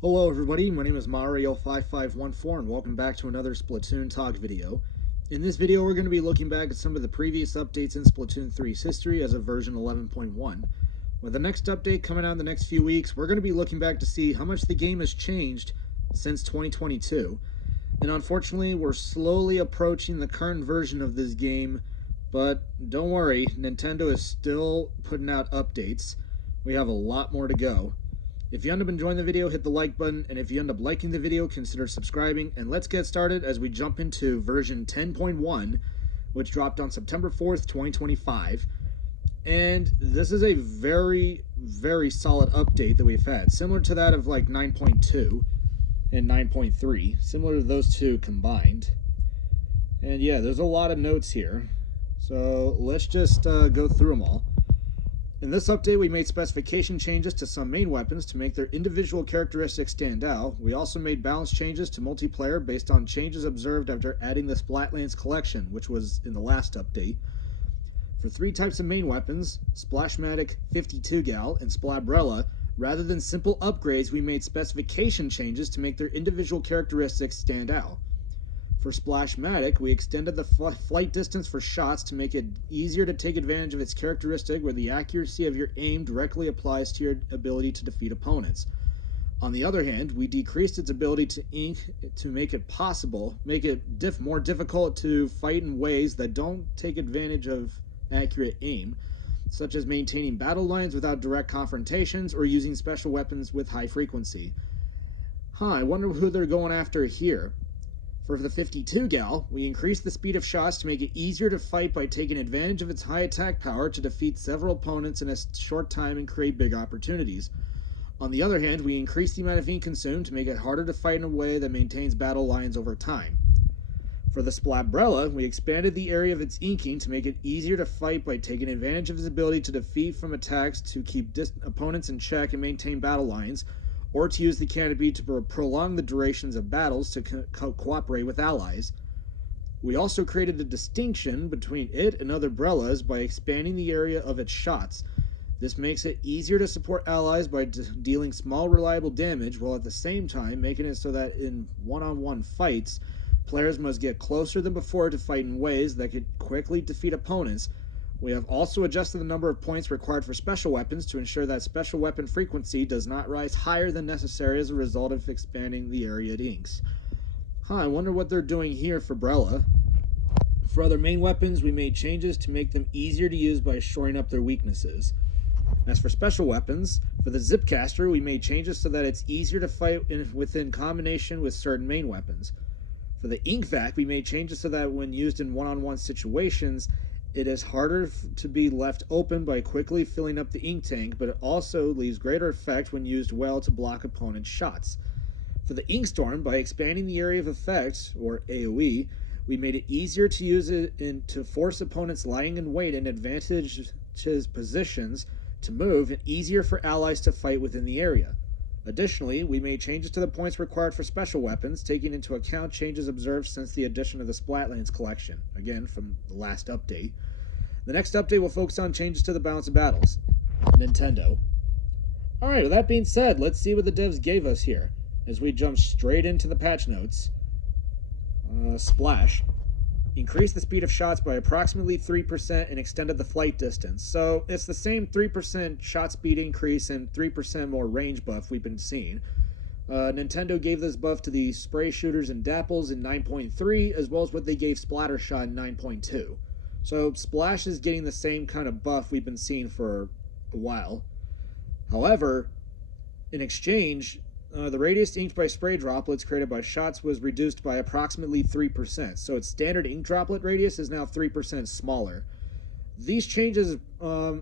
Hello everybody, my name is Mario5514 and welcome back to another Splatoon Talk video. In this video we're going to be looking back at some of the previous updates in Splatoon 3's history as of version 11.1. With the next update coming out in the next few weeks, we're going to be looking back to see how much the game has changed since 2022. And unfortunately, we're slowly approaching the current version of this game, but don't worry, Nintendo is still putting out updates. We have a lot more to go. If you end up enjoying the video, hit the like button, and if you end up liking the video, consider subscribing, and let's get started as we jump into version 10.1, which dropped on September 4th, 2025. And this is a very, very solid update that we've had, similar to that of like 9.2 and 9.3, similar to those two combined. And yeah, there's a lot of notes here, so let's just go through them all. In this update, we made specification changes to some main weapons to make their individual characteristics stand out. We also made balance changes to multiplayer based on changes observed after adding the Splatlands Collection, which was in the last update. For three types of main weapons, Splashmatic, 52 Gal, and Splabrella, rather than simple upgrades, we made specification changes to make their individual characteristics stand out. For Splashmatic, we extended the flight distance for shots to make it easier to take advantage of its characteristic where the accuracy of your aim directly applies to your ability to defeat opponents. On the other hand, we decreased its ability to ink to make it more difficult to fight in ways that don't take advantage of accurate aim, such as maintaining battle lines without direct confrontations or using special weapons with high frequency. I wonder who they're going after here. For the 52 Gal, we increased the speed of shots to make it easier to fight by taking advantage of its high attack power to defeat several opponents in a short time and create big opportunities. On the other hand, we increased the amount of ink consumed to make it harder to fight in a way that maintains battle lines over time. For the Splabrella, we expanded the area of its inking to make it easier to fight by taking advantage of its ability to defeat from attacks to keep opponents in check and maintain battle lines, or to use the canopy to prolong the durations of battles to cooperate with allies. We also created a distinction between it and other Brellas by expanding the area of its shots. This makes it easier to support allies by dealing small reliable damage, while at the same time making it so that in one-on-one fights, players must get closer than before to fight in ways that could quickly defeat opponents. We have also adjusted the number of points required for special weapons to ensure that special weapon frequency does not rise higher than necessary as a result of expanding the area it inks. I wonder what they're doing here for Brella. For other main weapons, we made changes to make them easier to use by shoring up their weaknesses. As for special weapons, for the Zipcaster, we made changes so that it's easier to fight within combination with certain main weapons. For the Ink Vac, we made changes so that when used in one-on-one situations, it is harder to be left open by quickly filling up the ink tank, but it also leaves greater effect when used well to block opponents' shots. For the Inkstorm, by expanding the area of effect, or AoE, we made it easier to use it to force opponents lying in wait in advantageous positions to move, and easier for allies to fight within the area. Additionally, we made changes to the points required for special weapons, taking into account changes observed since the addition of the Splatlands Collection, again from the last update. The next update will focus on changes to the balance of battles. Nintendo. Alright, with that being said, let's see what the devs gave us here, as we jump straight into the patch notes. Splash. Increased the speed of shots by approximately 3% and extended the flight distance. So it's the same 3% shot speed increase and 3% more range buff we've been seeing. Nintendo gave this buff to the spray shooters and dapples in 9.3, as well as what they gave Splattershot in 9.2. So Splash is getting the same kind of buff we've been seeing for a while. However, in exchange, the radius inked by spray droplets created by shots was reduced by approximately 3%, so its standard ink droplet radius is now 3% smaller. These changes,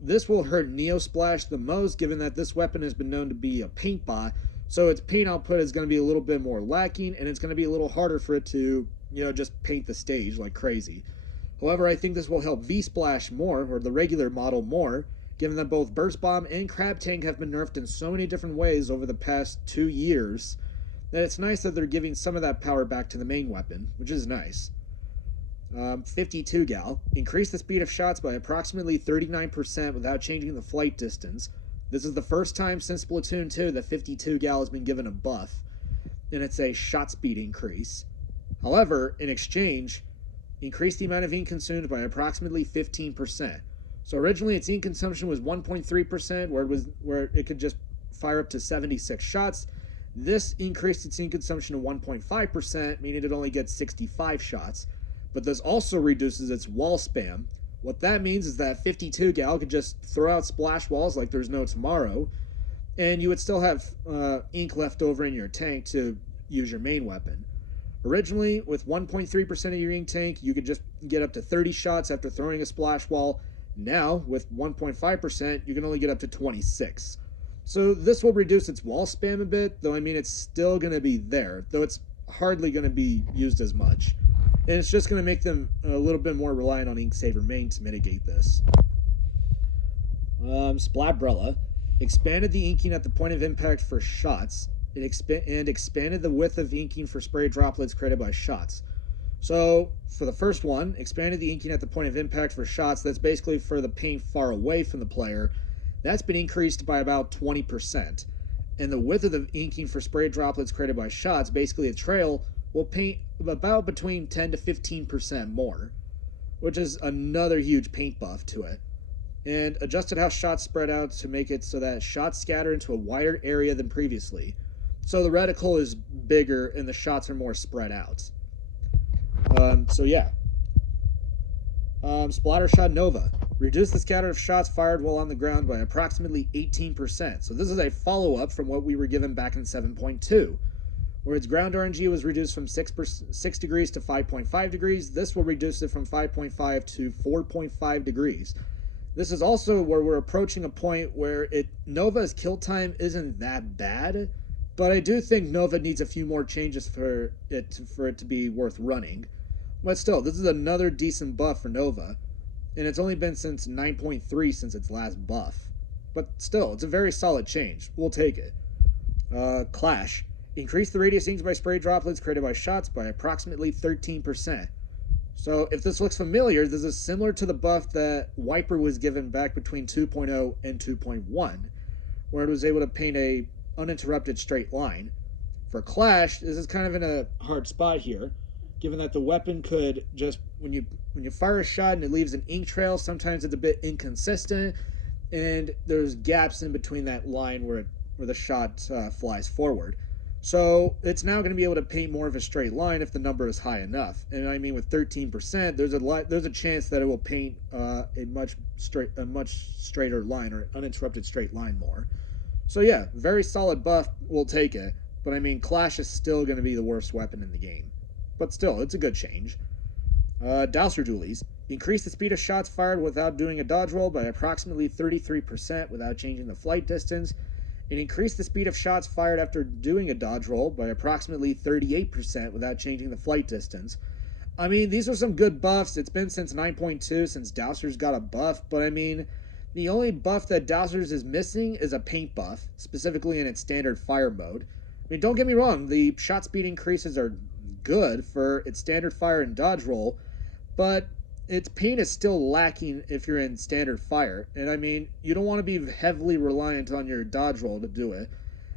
this will hurt Neo Splash the most, given that this weapon has been known to be a paint bot, so its paint output is going to be a little bit more lacking, and it's going to be a little harder for it to, just paint the stage like crazy. However, I think this will help V-Splash more, or the regular model more, given that both Burst Bomb and Crab Tank have been nerfed in so many different ways over the past 2 years, that it's nice that they're giving some of that power back to the main weapon, which is nice. 52 Gal. Increase the speed of shots by approximately 39% without changing the flight distance. This is the first time since Splatoon 2 that 52 gal has been given a buff, and it's a shot speed increase. However, in exchange, increase the amount of ink consumed by approximately 15%. So originally its ink consumption was 1.3%, where it could just fire up to 76 shots. This increased its ink consumption to 1.5%, meaning it only gets 65 shots. But this also reduces its wall spam. What that means is that 52 gal could just throw out splash walls like there's no tomorrow, and you would still have ink left over in your tank to use your main weapon. Originally, with 1.3% of your ink tank, you could just get up to 30 shots after throwing a splash wall. Now, with 1.5%, you can only get up to 26. So this will reduce its wall spam a bit, though I mean it's still going to be there, though it's hardly going to be used as much. And it's just going to make them a little bit more reliant on Ink Saver main to mitigate this. Splatbrella expanded the inking at the point of impact for shots. It expanded the width of inking for spray droplets created by shots. So, for the first one, expanded the inking at the point of impact for shots. That's basically for the paint far away from the player. That's been increased by about 20%. And the width of the inking for spray droplets created by shots, basically a trail, will paint about between 10 to 15% more, which is another huge paint buff to it. And adjusted how shots spread out to make it so that shots scatter into a wider area than previously. So the reticle is bigger and the shots are more spread out. Splattershot Nova. Reduce the scatter of shots fired while on the ground by approximately 18%. So this is a follow-up from what we were given back in 7.2, where its ground RNG was reduced from 6 degrees to 5.5 degrees. This will reduce it from 5.5 to 4.5 degrees. This is also where we're approaching a point where Nova's kill time isn't that bad, but I do think Nova needs a few more changes for it to be worth running. But still, this is another decent buff for Nova, and it's only been since 9.3 since its last buff. But still, it's a very solid change. We'll take it. Clash. Increase the radius inked by spray droplets created by shots by approximately 13%. So if this looks familiar, this is similar to the buff that Wiper was given back between 2.0 and 2.1, where it was able to paint a uninterrupted straight line. For Clash, this is kind of in a hard spot here, given that the weapon could just, when you fire a shot and it leaves an ink trail, sometimes it's a bit inconsistent, and there's gaps in between that line where the shot flies forward. So it's now going to be able to paint more of a straight line if the number is high enough. And I mean, with 13%, there's a chance that it will paint a much straighter line, or uninterrupted straight line more. So yeah, very solid buff. We'll take it. But I mean, Clash is still going to be the worst weapon in the game. But still, it's a good change. Dowser Dualies. Increase the speed of shots fired without doing a dodge roll by approximately 33% without changing the flight distance. And increase the speed of shots fired after doing a dodge roll by approximately 38% without changing the flight distance. I mean, these are some good buffs. It's been since 9.2 since Dowser's got a buff, but I mean, the only buff that Dowser's is missing is a paint buff, specifically in its standard fire mode. I mean, don't get me wrong, the shot speed increases are good for its standard fire and dodge roll, but its paint is still lacking if you're in standard fire. And I mean, you don't want to be heavily reliant on your dodge roll to do it.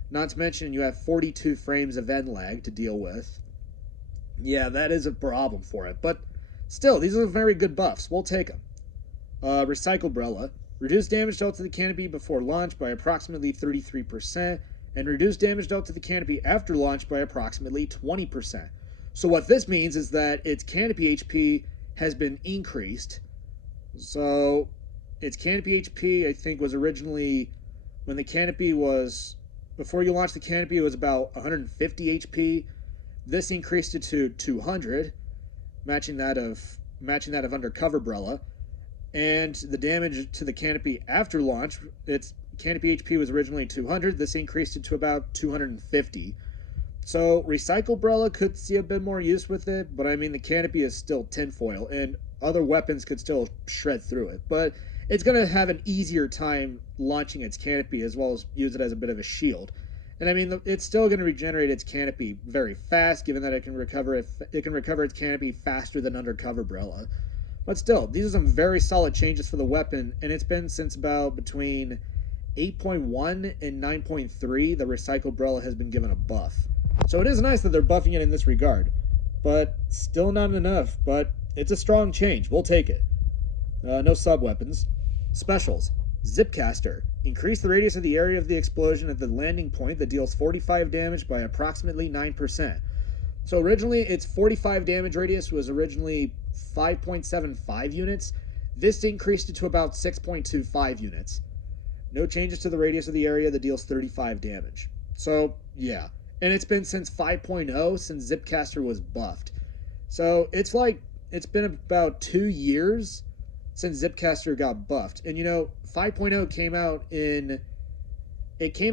Not to mention you have 42 frames of end lag to deal with. Yeah, that is a problem for it. But still, these are very good buffs. We'll take them. Recyclebrella. Reduce damage dealt to the canopy before launch by approximately 33%. And reduce damage dealt to the canopy after launch by approximately 20%. So what this means is that its canopy HP has been increased. So its canopy HP, I think, was originally, when the canopy was, before you launch the canopy, it was about 150 HP. This increased it to 200, matching that of Undercoverbrella. And the damage to the canopy after launch, its canopy HP was originally 200. This increased it to about 250. So Recyclebrella could see a bit more use with it, but I mean, the canopy is still tinfoil, and other weapons could still shred through it. But it's going to have an easier time launching its canopy, as well as use it as a bit of a shield. And I mean, it's still going to regenerate its canopy very fast, given that it can recover its canopy faster than Undercoverbrella. But still, these are some very solid changes for the weapon, and it's been since about between 8.1 and 9.3, the recycled Brella has been given a buff. So it is nice that they're buffing it in this regard, but still not enough. But it's a strong change. We'll take it. No sub-weapons. Specials. Zipcaster. Increase the radius of the area of the explosion at the landing point that deals 45 damage by approximately 9%. So originally, its 45 damage radius was originally 5.75 units. This increased it to about 6.25 units. No changes to the radius of the area that deals 35 damage. So, yeah. And it's been since 5.0 since Zipcaster was buffed. So, it's been about 2 years since Zipcaster got buffed. And 5.0 came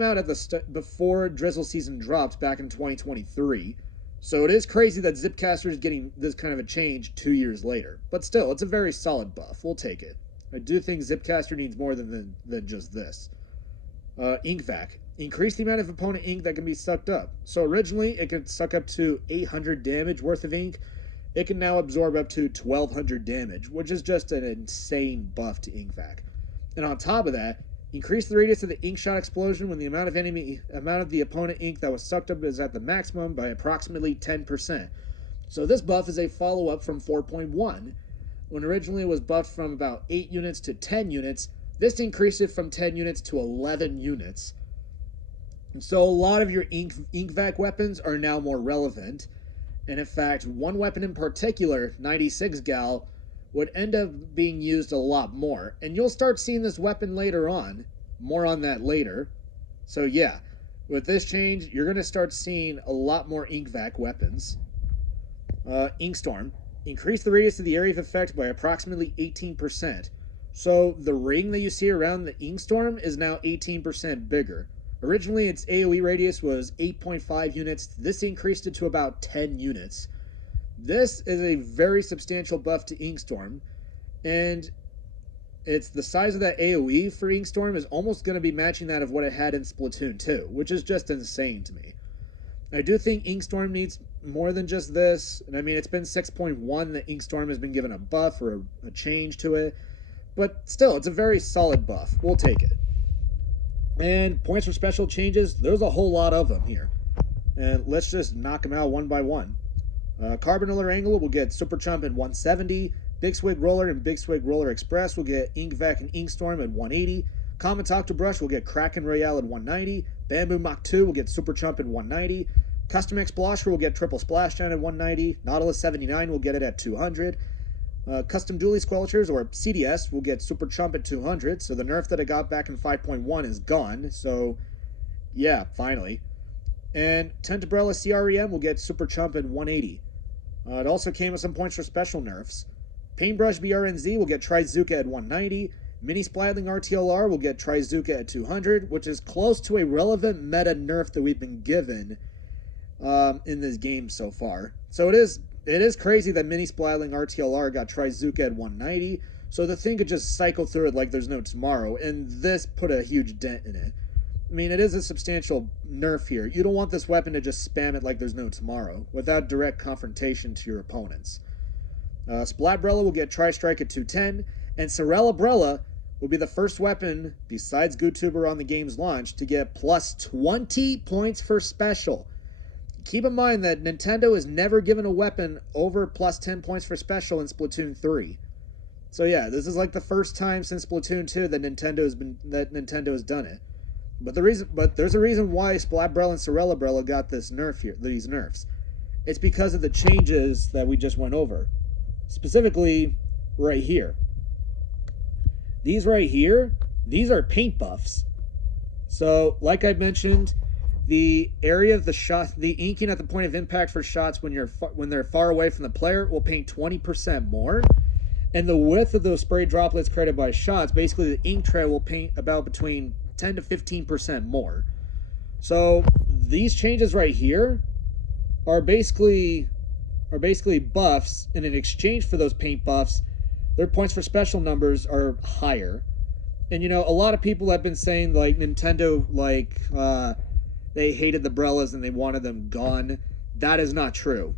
out at before Drizzle season dropped back in 2023. So it is crazy that Zipcaster is getting this kind of a change 2 years later. But still, it's a very solid buff. We'll take it. I do think Zipcaster needs more than just this. Ink vac. Increase the amount of opponent ink that can be sucked up. So originally, it could suck up to 800 damage worth of ink. It can now absorb up to 1200 damage, which is just an insane buff to ink vac. And on top of that, increase the radius of the ink shot explosion when the amount of the opponent ink that was sucked up is at the maximum by approximately 10%. So this buff is a follow-up from 4.1. When originally it was buffed from about 8 units to 10 units, this increased it from 10 units to 11 units. And so a lot of your ink vac weapons are now more relevant. And in fact, one weapon in particular, 96 Gal, would end up being used a lot more. And you'll start seeing this weapon later on. More on that later. So yeah, with this change, you're going to start seeing a lot more ink vac weapons. Inkstorm. Increase the radius of the area of effect by approximately 18%. So the ring that you see around the Inkstorm is now 18% bigger. Originally, its AoE radius was 8.5 units. This increased it to about 10 units. This is a very substantial buff to Inkstorm, and it's the size of that AoE for Inkstorm is almost going to be matching that of what it had in Splatoon 2, which is just insane to me. I do think Inkstorm needs more than just this, and I mean, it's been 6.1 that Inkstorm has been given a buff or a change to it, but still, it's a very solid buff. We'll take it. And points for special changes, there's a whole lot of them here. And let's just knock them out one by one. Carbon Roller Angle will get Super Chump at 170. Big Swig Roller and Big Swig Roller Express will get Ink Vac and Inkstorm at 180. Comet Octobrush will get Kraken Royale at 190. Bamboo Mach 2 will get Super Chump at 190. Custom Explosher will get Triple Splashdown at 190. Nautilus 79 will get it at 200. Custom Dually Squelchers, or CDS, will get Super Chump at 200. So the nerf that I got back in 5.1 is gone. So, yeah, finally. And Tentabrella CREM will get Super Chump at 180. It also came with some points for special nerfs. Paintbrush BRNZ will get Trizuka at 190. Mini Splatling RTLR will get Trizuka at 200, which is close to a relevant meta nerf that we've been given in this game so far. So it is crazy that Mini Splatling RTLR got Trizuka at 190, so the thing could just cycle through it like there's no tomorrow, and this put a huge dent in it. I mean, it is a substantial nerf here. You don't want this weapon to just spam it like there's no tomorrow, without direct confrontation to your opponents. Splatbrella will get Tri-Strike at 210, and Sorella will be the first weapon, besides GoTuber on the game's launch, to get plus 20 points for special. Keep in mind that Nintendo has never given a weapon over plus 10 points for special in Splatoon 3. So yeah, this is like the first time since Splatoon 2 that Nintendo has done it. But there's a reason why Splatbrella and Sorella got these nerfs. It's because of the changes that we just went over. Specifically, right here. These right here, these are paint buffs. So, like I mentioned, the area of the shot, the inking at the point of impact for shots when they're far away from the player will paint 20% more. And the width of those spray droplets created by shots, basically the ink trail will paint about between 10 to 15% more. So these changes right here are basically buffs, and in exchange for those paint buffs, their points for special numbers are higher. And a lot of people have been saying like Nintendo they hated the Brellas and they wanted them gone. That is not true.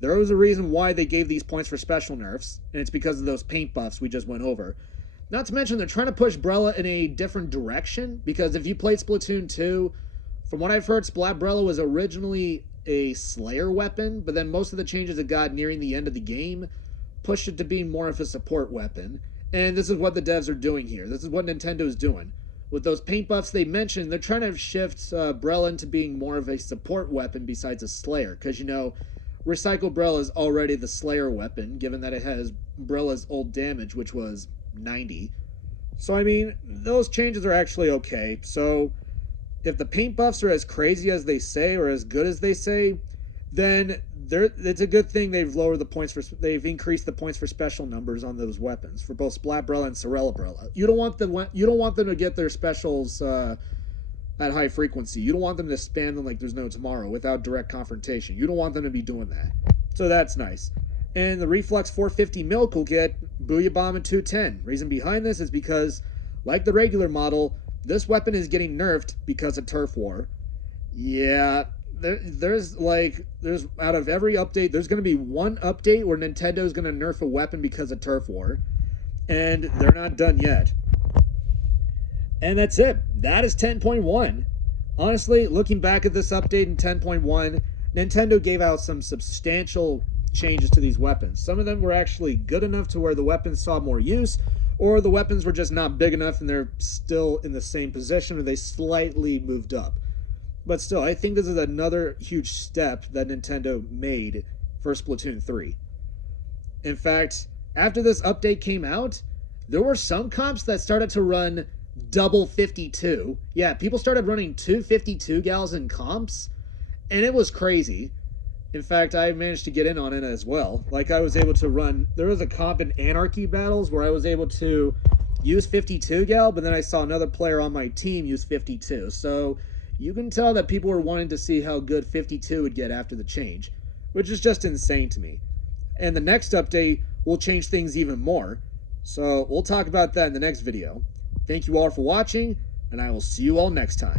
There was a reason why they gave these points for special nerfs, and it's because of those paint buffs we just went over. Not to mention, they're trying to push Brella in a different direction, because if you played Splatoon 2, from what I've heard, Splatbrella was originally a Slayer weapon, but then most of the changes it got nearing the end of the game pushed it to being more of a support weapon. And this is what the devs are doing here. This is what Nintendo's doing. With those paint buffs they mentioned, they're trying to shift Brella into being more of a support weapon besides a Slayer, because, you know, Recycled Brella is already the Slayer weapon, given that it has Brella's old damage, which was 90. So, I mean, those changes are actually okay. So, if the paint buffs are as crazy as they say, or as good as they say, then it's a good thing they've increased the points for special numbers on those weapons for both Splatbrella and Sorella. You don't want them to get their specials at high frequency. You don't want them to spam them like there's no tomorrow without direct confrontation. You don't want them to be doing that. So that's nice. And the Reflex 450 Milk will get Booyah Bomb and 210. Reason behind this is because, like the regular model, this weapon is getting nerfed because of Turf War. Yeah, there's out of every update, there's going to be one update where Nintendo's going to nerf a weapon because of Turf War. And they're not done yet. And that's it. That is 10.1. Honestly, looking back at this update in 10.1, Nintendo gave out some substantial changes to these weapons. Some of them were actually good enough to where the weapons saw more use, or the weapons were just not big enough and they're still in the same position, or they slightly moved up. But still, I think this is another huge step that Nintendo made for Splatoon 3. In fact, after this update came out, there were some comps that started to run double 52. Yeah, people started running 252 gals in comps, and it was crazy. In fact, I managed to get in on it as well. Like, I was able to run... There was a comp in Anarchy Battles where I was able to use 52 gal, but then I saw another player on my team use 52. So, you can tell that people were wanting to see how good 52 would get after the change, which is just insane to me. And the next update will change things even more. So, we'll talk about that in the next video. Thank you all for watching, and I will see you all next time.